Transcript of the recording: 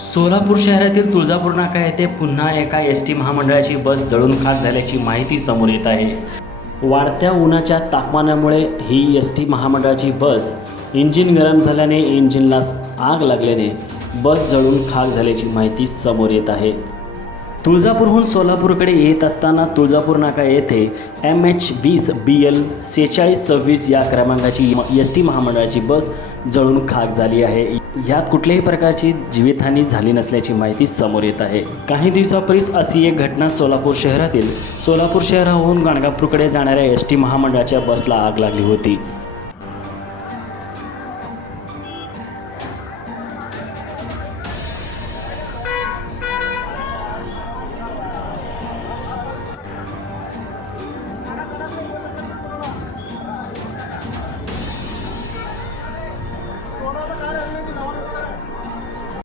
सोलापूर शहरातील तुळजापूर नाका येथे पुन्हा एका एस.टी. महामंडळाची बस जळून खाक झाल्याची माहिती समोर येत आहे. वाढत्या उन्हाच्या तापमानामुळे ही एस.टी. महामंडळाची बस इंजिन गरम झाल्याने इंजिनला आग लागल्याने बस जळून खाक झाल्याची माहिती समोर येत आहे. तुळजापूरहून सोलापूरकडे येत असताना तुळजापूर नाका येथे MH20 BL 4626 या क्रमांकाची एस.टी. महामंडळाची बस जळून खाक झाली आहे. यात कुठल्याही प्रकारची जीवितहानी झाली नसल्याची माहिती समोर येत आहे. काही दिवसापूर्वीच अशी एक घटना सोलापूर शहराहून गाणगापूरकडे जाणाऱ्या एस.टी. महामंडळाच्या बसला आग लागली होती.